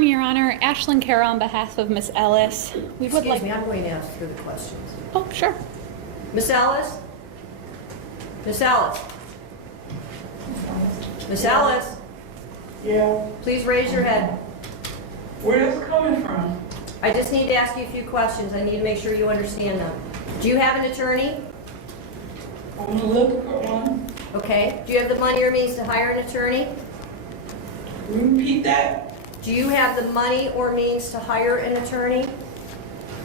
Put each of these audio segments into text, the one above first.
morning, Your Honor. Ashlyn Carroll on behalf of Ms. Ellis. We would Excuse like... me, I'm going to ask her the questions. Oh, sure. Ms. Ellis? Ms. Ellis? Ms. Ellis? Yeah, Please raise your head. where is it coming from? I just need to ask you a few questions. I need to make sure you understand them. Do you have an attorney? I'm gonna look for one. Okay. Do you have the money or means to hire an attorney? Repeat that. Do you have the money or means to hire an attorney?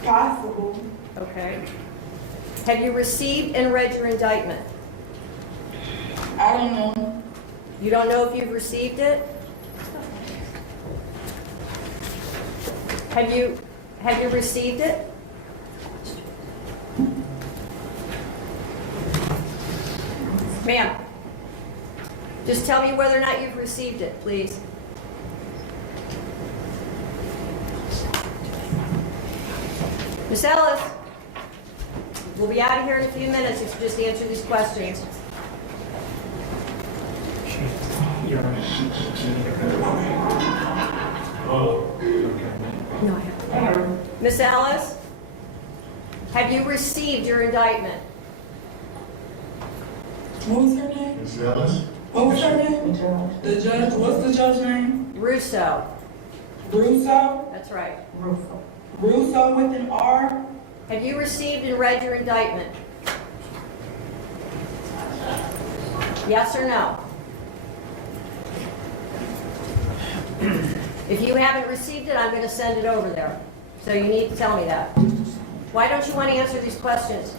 Possible. Okay. Have you received and read your indictment? I don't know. You don't know if you've received it? Have you received it? Ma'am, just tell me whether or not you've received it, please. Ms. Ellis, we'll be out of here in a few minutes if you just answer these questions. No, I haven't. Ms. Ellis, have you received your indictment? What was her name? Ms. Ellis? What was her name? The judge. What's the judge's name? Russo. Russo. That's right. Russo with an R. Have you received and read your indictment? Yes or no? If you haven't received it, I'm going to send it over there. So you need to tell me that. Why don't you want to answer these questions?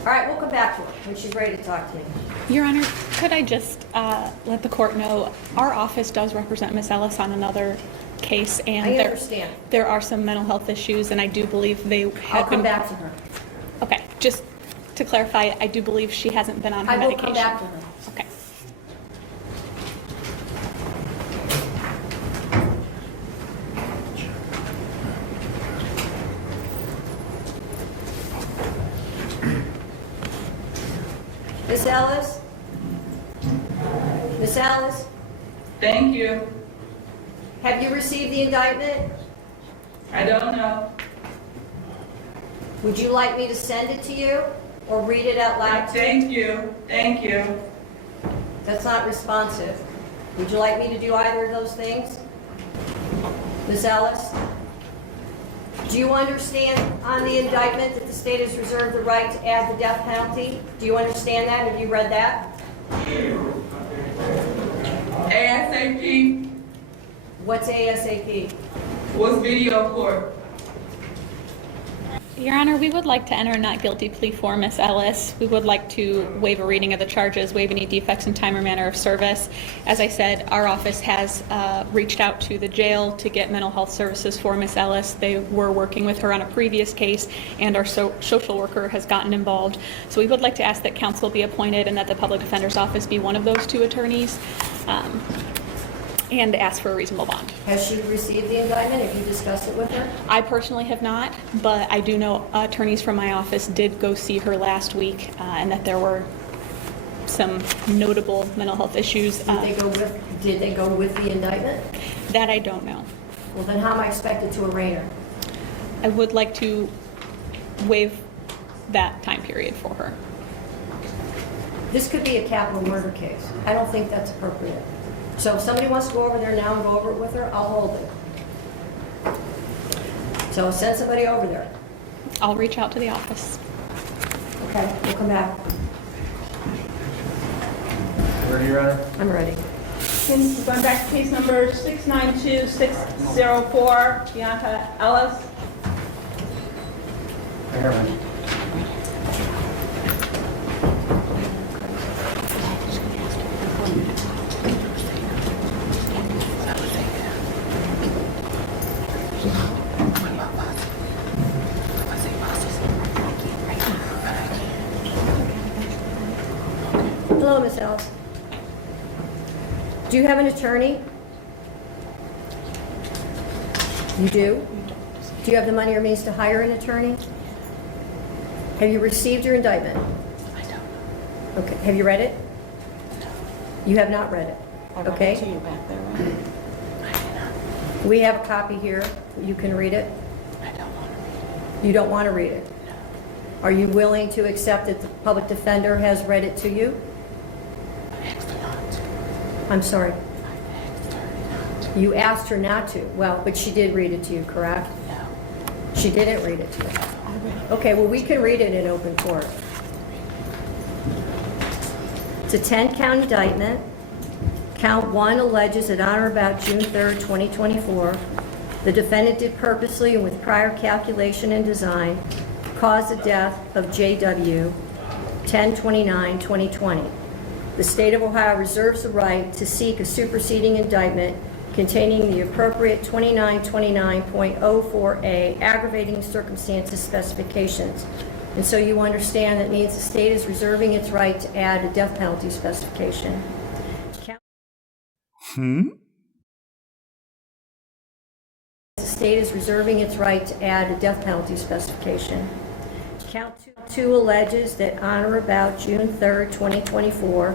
All right, we'll come back to her when she's ready to talk to you. Your Honor, could I just let the court know our office does represent Ms. Ellis on another case, and I understand. there are some mental health issues, and I do believe they I'll have come been... back to her. Okay, just to clarify, I do believe she hasn't been on her I will medication. come back to her. Okay. Miss Ellis? Miss Ellis, Thank you. have you received the indictment? I don't know. Would you like me to send it to you or read it out loud? Thank you. Thank you. That's not responsive. Would you like me to do either of those things? Ms. Ellis? Do you understand on the indictment that the state has reserved the right to add the death penalty? Do you understand that? Have you read that? ASAP. What's ASAP? What's video court? Your Honor, we would like to enter a not guilty plea for Ms. Ellis. We would like to waive a reading of the charges, waive any defects in time or manner of service. As I said, our office has reached out to the jail to get mental health services for Ms. Ellis. They were working with her on a previous case, and our social worker has gotten involved. So we would like to ask that counsel be appointed and that the public defender's office be one of those two attorneys, and ask for a reasonable bond. Has she received the indictment? Have you discussed it with her? I personally have not, but I do know attorneys from my office did go see her last week, and that there were some notable mental health issues. Did they go with the indictment? That I don't know. Well, then how am I expected to arraign her? I would like to waive that time period for her. This could be a capital murder case. I don't think that's appropriate. So if somebody wants to go over there now and go over it with her, I'll hold it. So send somebody over there. I'll reach out to the office. Okay, we'll come back. Ready, Your Honor? I'm ready. Going back to case number 692604, Bianca Ellis. Harriman. Hello, Ms. Ellis. Do you have an attorney? You do? Do you have the money or means to hire an attorney? Have you received your indictment? I don't. Okay, have you read it? You have not read it, okay? To you back there, right? We have a copy here. You can read it. I don't want to read You don't want to read it? No. Are you willing to accept that the public defender has read it to you? it. I asked her not to. I'm sorry. I asked her not to. You asked her not to. Well, but she did read it to you, correct? No. She didn't read it to you. I read it. Okay, well, we can read it in open court. It's a 10-count indictment. Count 1 alleges that on or about June 3rd, 2024, the defendant did purposely and with prior calculation and design cause the death of J.W. 10/29/2020. The state of Ohio reserves the right to seek a superseding indictment containing the appropriate 2929.04A aggravating circumstances specifications. And so you understand that means the state is reserving its right to add a death penalty specification. The state is reserving its right to add a death penalty specification. Count 2 alleges that on or about June 3rd, 2024,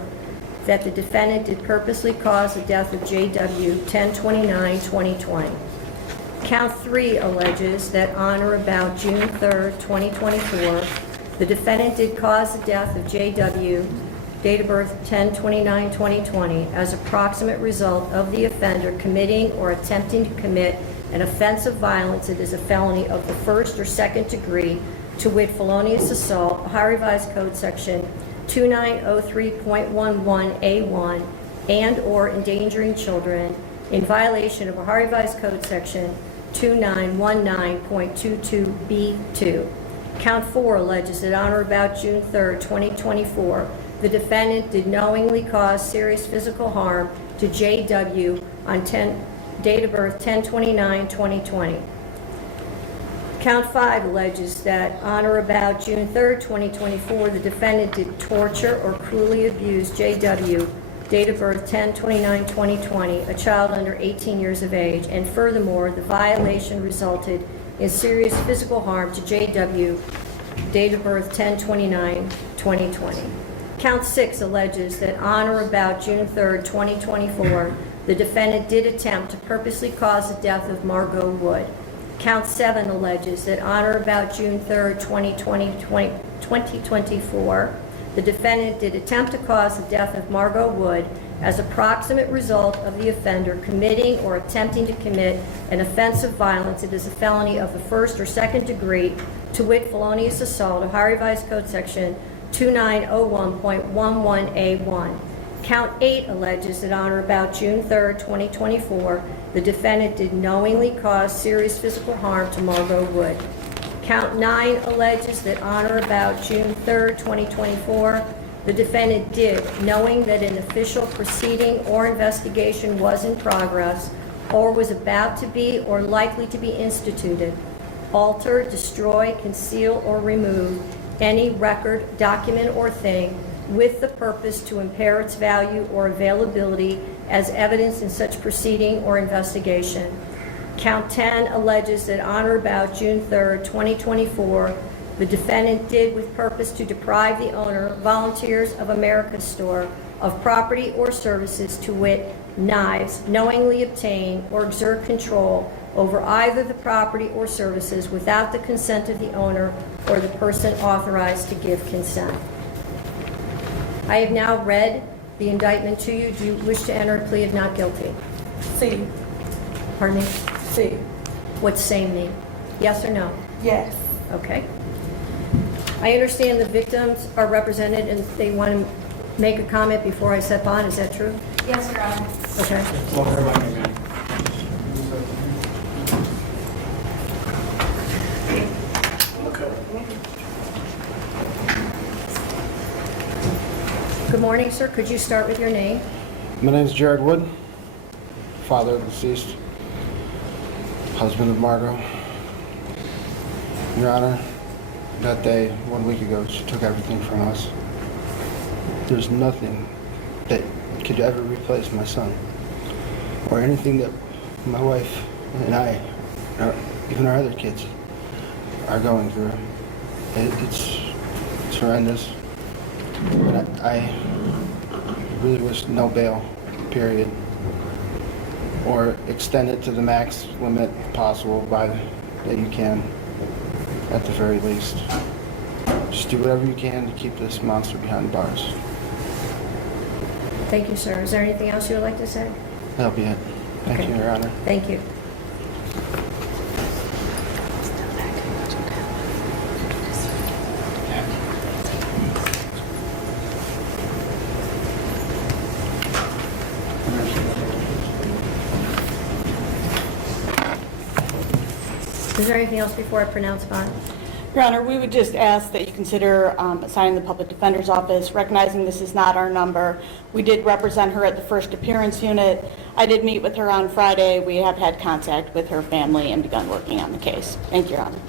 that the defendant did purposely cause the death of J.W. 10/29/2020. Count 3 alleges that on or about June 3rd, 2024, the defendant did cause the death of J.W., date of birth 10/29/2020, as a proximate result of the offender committing or attempting to commit an offense of violence that is a felony of the first or second degree, to wit, felonious assault, Ohio Revised Code Section 2903.11A1, and/or endangering children in violation of Ohio Revised Code Section 2919.22B2. Count 4 alleges that on or about June 3rd, 2024, the defendant did knowingly cause serious physical harm to J.W. on date of birth 10/29/2020. Count 5 alleges that on or about June 3rd, 2024, the defendant did torture or cruelly abuse J.W., date of birth 10/29/2020, a child under 18 years of age, and furthermore, the violation resulted in serious physical harm to J.W., date of birth 10/29/2020. Count 6 alleges that on or about June 3rd, 2024, the defendant did attempt to purposely cause the death of Margot Wood. Count 7 alleges that on or about June 3rd, 2024, the defendant did attempt to cause the death of Margot Wood as a proximate result of the offender committing or attempting to commit an offense of violence that is a felony of the first or second degree, to wit, felonious assault, Ohio Revised Code Section 2901.11A1. Count 8 alleges that on or about June 3rd, 2024, the defendant did knowingly cause serious physical harm to Margot Wood. Count 9 alleges that on or about June 3rd, 2024, the defendant did, knowing that an official proceeding or investigation was in progress or was about to be or likely to be instituted, alter, destroy, conceal, or remove any record, document, or thing with the purpose to impair its value or availability as evidence in such proceeding or investigation. Count 10 alleges that on or about June 3rd, 2024, the defendant did with purpose to deprive the owner, Volunteers of America store, of property or services, to wit, knives, knowingly obtain or exert control over either the property or services without the consent of the owner or the person authorized to give consent. I have now read the indictment to you. Do you wish to enter a plea of not guilty? C. Pardon me? C. What's same mean? Yes or no? Yes. Okay. I understand the victims are represented and they want to make a comment before I step on. Is that true? Yes, Your Honor. Okay. Good morning, sir. Could you start with your name? My name is Jared Wood, father of the deceased, husband of Margot. Your Honor, that day, 1 week ago, she took everything from us. There's nothing that could ever replace my son, or anything that my wife and I, or even our other kids, are going through. It's horrendous. And really wish no bail, period. Or extend it to the max limit possible that you can, at the very least. Just do whatever you can to keep this monster behind bars. Thank you, sir. Is there anything else you would like to say? That'll be it. Thank Okay. you, Your Honor. Thank you. Is there anything else before I pronounce bond? Your Honor, we would just ask that you consider assigning the Public Defender's Office, recognizing this is not our number. We did represent her at the first appearance unit. I did meet with her on Friday. We have had contact with her family and begun working on the case. Thank you, Your Honor.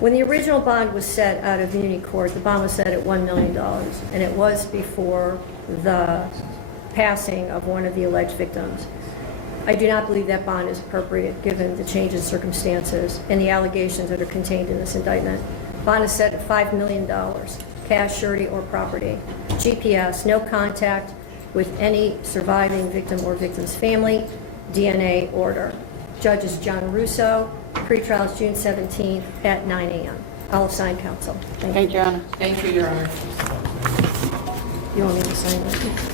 When the original bond was set out of Muni Court, the bond was set at $1 million, and it was before the passing of one of the alleged victims. I do not believe that bond is appropriate given the change in circumstances and the allegations that are contained in this indictment. Bond is set at $5 million, cash, surety, or property. GPS, no contact with any surviving victim or victim's family. DNA order. Judge is John Russo. Pretrial is June 17th at 9 a.m. I'll assign counsel. Thank you. Thank you, Your Honor. Thank you, Your Honor. You want me to sign that?